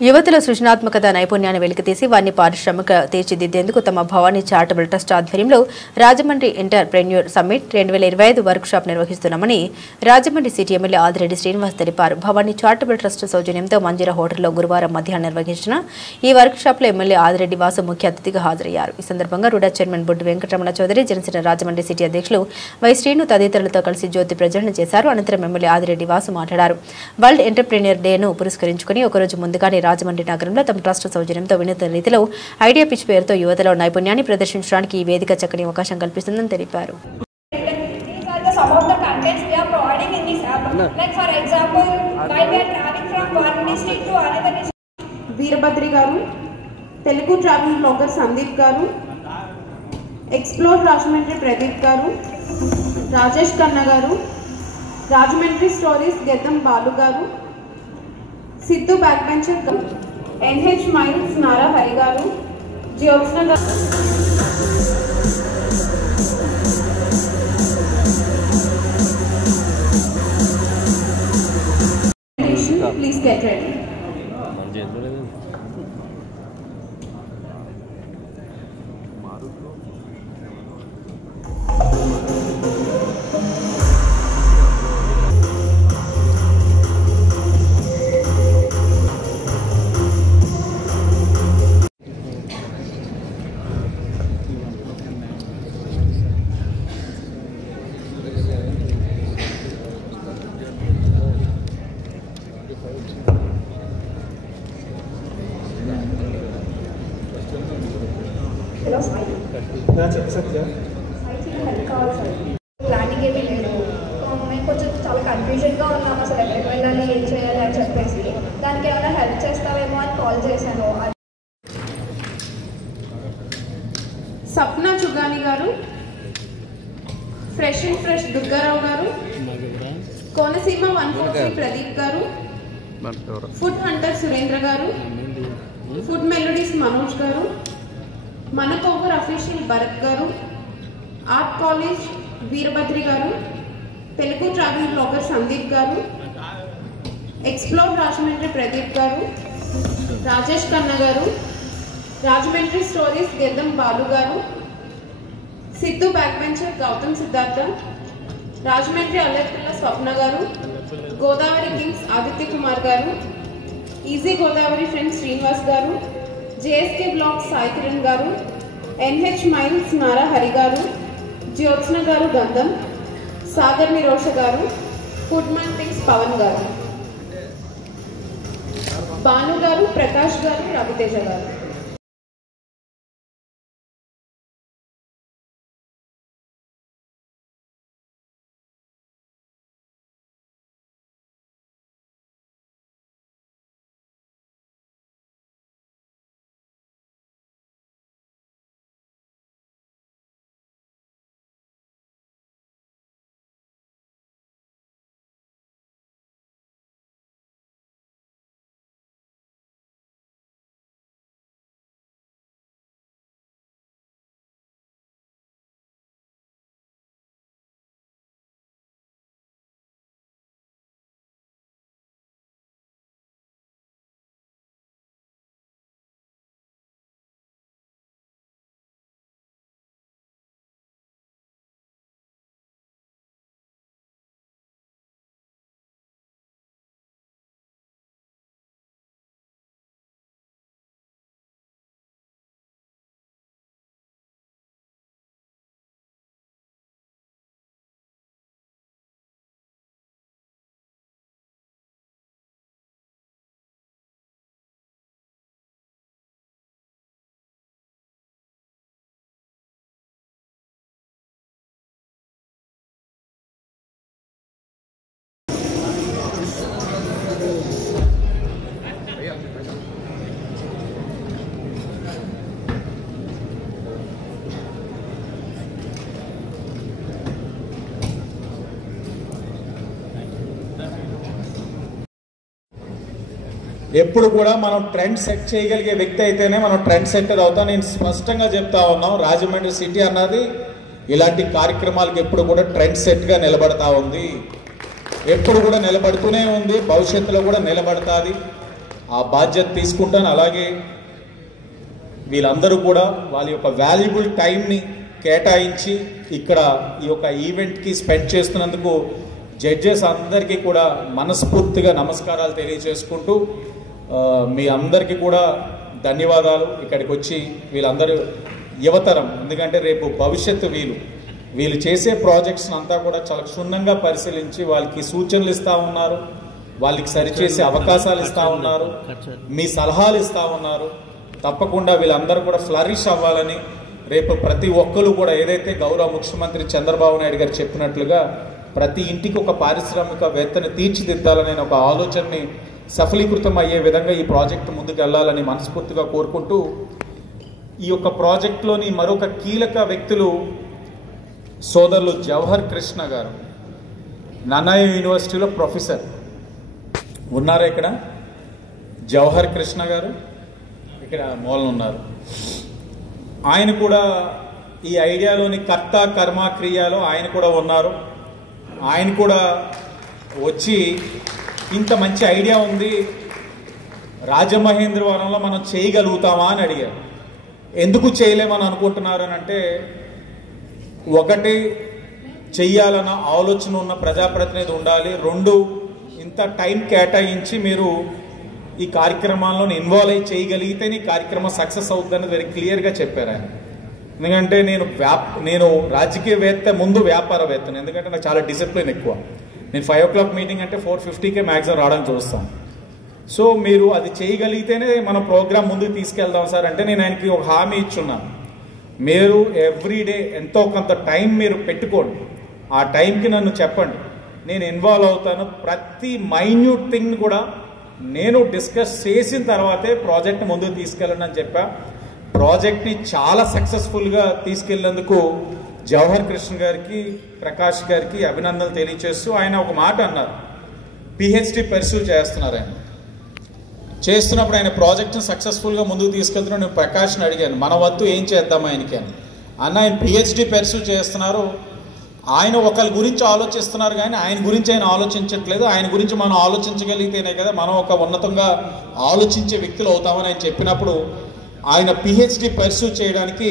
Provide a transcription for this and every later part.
యువతలో సృజనాత్మకత నైపుణ్యాన్ని వెలికితీసి వారిని పారిశ్రామిక తీర్చిదిద్దేందుకు తమ భవానీ చారిటబుల్ ట్రస్ట్ ఆధ్వర్యంలో Rajahmundry entrepreneur summit 2025 work shop నిర్వహిస్తున్నామని రాజమండ్రి సిటీ ఎమ్మెల్యే ఆదిరెడ్డి శ్రీనివాస్ తెలిపారు. భవానీ చారిటబుల్ ట్రస్ట్ సౌజన్యంతో మంజీరా హోటల్లో గురువారం మధ్యాహ్నం నిర్వహించిన ఈ వర్క్ షాప్లో ఎమ్మెల్యే ఆదిరెడ్డి వాసు ముఖ్య అతిథిగా హాజరయ్యారు. ఈ సందర్భంగా రుడా చైర్మన్ బొడ్డు వెంకటరమణ చౌదరి, జనసేన రాజమండ్రి సిటీ అధ్యక్షులు వై శ్రీను తదితరులతో కలిసి జ్యోతి ప్రజ్వలన చేశారు. అనంతరం ఎమ్మెల్యే ఆదిరెడ్డి వాసు మాట్లాడారు. వరల్డ్ ఎంటర్‌ప్రెన్యూర్ డేను పురస్కరించుకుని ఒకరోజు ముందుగానే రాజమండ్రి నగరంలో తమ ట్రస్ట్ సౌజన్యంతో వినూత్న రీతిలో ఐడియా పిచ్ పేరుతో యువతలో నైపుణ్యాన్ని ప్రదర్శించడానికి ఈ వేదిక చక్కని అవకాశం కల్పిస్తుందని తెలిపారు. వీరభద్రి గారు, తెలుగు ట్రావెల్ బ్లాగర్ సందీప్ గారు, ఎక్స్ప్లోర్ రాజమండ్రి ప్రదీప్ గారు, రాజేష్ ఖన్నా గారు, రాజమండ్రి స్టోరీస్ గెద్దం బాలు గారు, సిద్ధు బ్యాక్ బెంచర్ గారు, ఎన్హెచ్ మైల్స్ నారా హరి గారు, జ్యోత్స్న గారు. Please get ready. Hello Sai, help కావాలి సార్. ప్లానింగ్ ఏమీ లేదు. మేము కొంచెం చాలా కన్ఫ్యూజన్గా ఉన్నాము, అసలు ఎక్కడికి వెళ్ళాలి, ఏం చేయాలి అని చెప్పేసి. దానికి ఏమైనా హెల్ప్ చేస్తావేమో అని కాల్ చేశాను. సప్నా చుగాని గారు, ఫ్రెష్ అండ్ ఫ్రెష్ దుర్గారావు గారు, కోనసీమ 143 ప్రదీప్ గారు, ఫుడ్ హంటర్ సురేంద్ర గారు, ఫుడ్ మెలోడీస్ మనోజ్ గారు, మనకు ఓవర్ అఫీషియల్ భరత్ గారు, ఆర్ట్ కాలేజ్ వీరభద్రి గారు, తెలుగు ట్రావెల్ బ్లాగర్ సందీప్ గారు, ఎక్స్ప్లోర్ రాజమండ్రి ప్రదీప్ గారు, రాజేష్ ఖన్నా గారు, రాజమండ్రి స్టోరీస్ గెద్దం బాలు గారు, సిద్ధు బ్యాక్ బెంచర్ గౌతమ్ సిద్ధార్థ, రాజమండ్రి అల్లెపిల్ల స్వప్న గారు, గోదావరి కింగ్స్ ఆదిత్య కుమార్ గారు, ఈజీ గోదావరి ఫ్రెండ్స్ శ్రీనివాస్ గారు, జేఎస్కే బ్లాక్ సాయి కిరణ్ గారు, ఎన్హెచ్ మైల్స్ నారా హరి గారు, జ్యోత్స్న గారు గంధం, సాగర్ నిరోష గారు, ఫుడ్మన్ థింగ్స్ పవన్ గారు, భాను గారు, ప్రకాష్ గారు, రవితేజ గారు. ఎప్పుడు కూడా మనం ట్రెండ్ సెట్ చేయగలిగే వ్యక్తి అయితేనే మనం ట్రెండ్ సెట్టర్ అవుతాం. నేను స్పష్టంగా చెప్తా ఉన్నాం, రాజమండ్రి సిటీ అన్నది ఇలాంటి కార్యక్రమాలకు ఎప్పుడు కూడా ట్రెండ్ సెట్గా నిలబడతా ఉంది, ఎప్పుడు కూడా నిలబడుతూనే ఉంది, భవిష్యత్తులో కూడా నిలబడతాది. ఆ బాధ్యత తీసుకుంటాను. అలాగే వీళ్ళందరూ కూడా వాళ్ళ యొక్క వాల్యుబుల్ టైంని కేటాయించి ఇక్కడ ఈ యొక్క ఈవెంట్కి స్పెండ్ చేస్తున్నందుకు జడ్జెస్ అందరికీ కూడా మనస్ఫూర్తిగా నమస్కారాలు తెలియజేసుకుంటూ మీ అందరికీ కూడా ధన్యవాదాలు. ఇక్కడికి వచ్చి వీళ్ళందరూ యువతరం, ఎందుకంటే రేపు భవిష్యత్తు వీళ్ళు చేసే ప్రాజెక్ట్స్ అంతా కూడా చాలా క్షుణ్ణంగా పరిశీలించి వాళ్ళకి సూచనలు ఇస్తూ ఉన్నారు, వాళ్ళకి సరిచేసే అవకాశాలు ఇస్తూ ఉన్నారు, మీ సలహాలు ఇస్తూ ఉన్నారు. తప్పకుండా వీళ్ళందరూ కూడా ఫ్లరిష్ అవ్వాలని, రేపు ప్రతి ఒక్కరు కూడా ఏదైతే గౌరవ ముఖ్యమంత్రి చంద్రబాబు నాయుడు గారు చెప్పినట్లుగా ప్రతి ఇంటికి ఒక పారిశ్రామికవేత్తని తీర్చిదిద్దాలనే ఒక ఆలోచనని సఫలీకృతం అయ్యే విధంగా ఈ ప్రాజెక్టు ముందుకు వెళ్ళాలని మనస్ఫూర్తిగా కోరుకుంటూ, ఈ యొక్క ప్రాజెక్టులోని మరొక కీలక వ్యక్తులు సోదరులు జవహర్ కృష్ణ గారు, నన్నయ్య యూనివర్సిటీలో ప్రొఫెసర్ ఉన్నారా ఇక్కడ? జవహర్ కృష్ణ గారు ఇక్కడ మూలన ఉన్నారు. ఆయన కూడా ఈ ఐడియాలోని కర్త కర్మ క్రియలో ఆయన కూడా ఉన్నారు. ఆయన కూడా వచ్చి ఇంత మంచి ఐడియా ఉంది, రాజమహేంద్రవరంలో మనం చేయగలుగుతామా అని అడిగారు. ఎందుకు చేయలేమని అనుకుంటున్నారు అని అంటే, ఒకటి చెయ్యాలన్న ఆలోచన ఉన్న ప్రజాప్రతినిధి ఉండాలి, రెండు ఇంత టైం కేటాయించి మీరు ఈ కార్యక్రమాల్లో ఇన్వాల్వ్ అయ్యి చేయగలిగితేనే ఈ కార్యక్రమం సక్సెస్ అవుతుందని వెరీ క్లియర్గా చెప్పారు ఆయన. ఎందుకంటే నేను రాజకీయవేత్త ముందు వ్యాపారవేత్తను, ఎందుకంటే నాకు చాలా డిసిప్లిన్ ఎక్కువ. నేను 5 o'clock మీటింగ్ అంటే 4:50కే మ్యాక్సిమం రావడానికి చూస్తాను. సో మీరు అది చేయగలిగితేనే మన ప్రోగ్రామ్ ముందుకు తీసుకెళ్దాం సార్ అంటే, నేను ఆయనకి ఒక హామీ ఇచ్చున్నాను. మీరు ఎవ్రీడే ఎంతో కొంత టైం మీరు పెట్టుకోండి, ఆ టైంకి నన్ను చెప్పండి, నేను ఇన్వాల్వ్ అవుతాను. ప్రతి మైన్యూట్ థింగ్ కూడా నేను డిస్కస్ చేసిన తర్వాతే ప్రాజెక్ట్ ముందుకు తీసుకెళ్ళండి అని చెప్పా. ప్రాజెక్ట్ని చాలా సక్సెస్ఫుల్గా తీసుకెళ్లేందుకు జవహర్ కృష్ణ గారికి, ప్రకాష్ గారికి అభినందనలు తెలియజేస్తూ ఆయన ఒక మాట అన్నారు. పిహెచ్డి పర్సూ చేస్తున్నారు. ఆయన చేస్తున్నప్పుడు ఆయన ప్రాజెక్ట్ని సక్సెస్ఫుల్గా ముందుకు తీసుకెళ్తున్నా. నేను ప్రకాష్ని అడిగాను, మన వద్దు ఏం చేద్దాం ఆయనకి అని. అన్న ఆయన పిహెచ్డి పర్సూ చేస్తున్నారు, ఆయన ఒకరి గురించి ఆలోచిస్తున్నారు కానీ ఆయన గురించి ఆయన ఆలోచించట్లేదు. ఆయన గురించి మనం ఆలోచించగలిగితేనే కదా మనం ఒక ఉన్నతంగా ఆలోచించే వ్యక్తులు అవుతామని ఆయన చెప్పినప్పుడు, ఆయన పిహెచ్డి పర్సూ చేయడానికి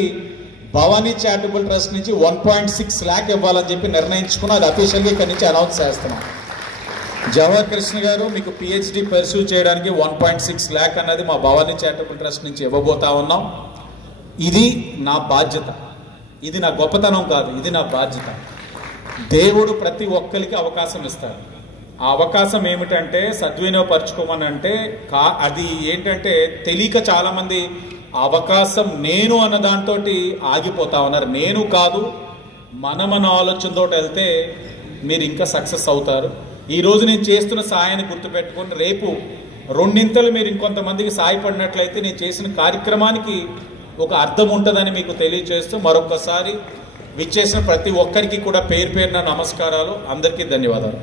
భవానీ చారిటబుల్ ట్రస్ట్ నుంచి 1.6 lakh ఇవ్వాలని చెప్పి నిర్ణయించుకుని అది అఫీషియల్గా ఇక్కడి నుంచి అనౌన్స్ చేస్తున్నాం. జవహర్ కృష్ణ గారు మీకు పిహెచ్డి పర్సూ చేయడానికి 1.6 lakh అన్నది మా భవానీ చారిటబుల్ ట్రస్ట్ నుంచి ఇవ్వబోతా ఉన్నాం. ఇది నా బాధ్యత, ఇది నా గొప్పతనం కాదు, ఇది నా బాధ్యత. దేవుడు ప్రతి ఒక్కరికి అవకాశం ఇస్తాడు. ఆ అవకాశం ఏమిటంటే సద్వినియోగపరచుకోమని అంటే అది ఏంటంటే తెలియక చాలామంది అవకాశం నేను అన్న దాంతో ఆగిపోతా ఉన్నారు. నేను కాదు, మన ఆలోచనతో వెళ్తే మీరు ఇంకా సక్సెస్ అవుతారు. ఈరోజు నేను చేస్తున్న సాయాన్ని గుర్తుపెట్టుకొని రేపు రెండింతలు మీరు ఇంకొంతమందికి సాయపడినట్లయితే నేను చేసిన కార్యక్రమానికి ఒక అర్థం ఉంటుందని మీకు తెలియజేస్తూ మరొకసారి విచ్చేసిన ప్రతి ఒక్కరికి కూడా పేరు పేరున నమస్కారాలు. అందరికీ ధన్యవాదాలు.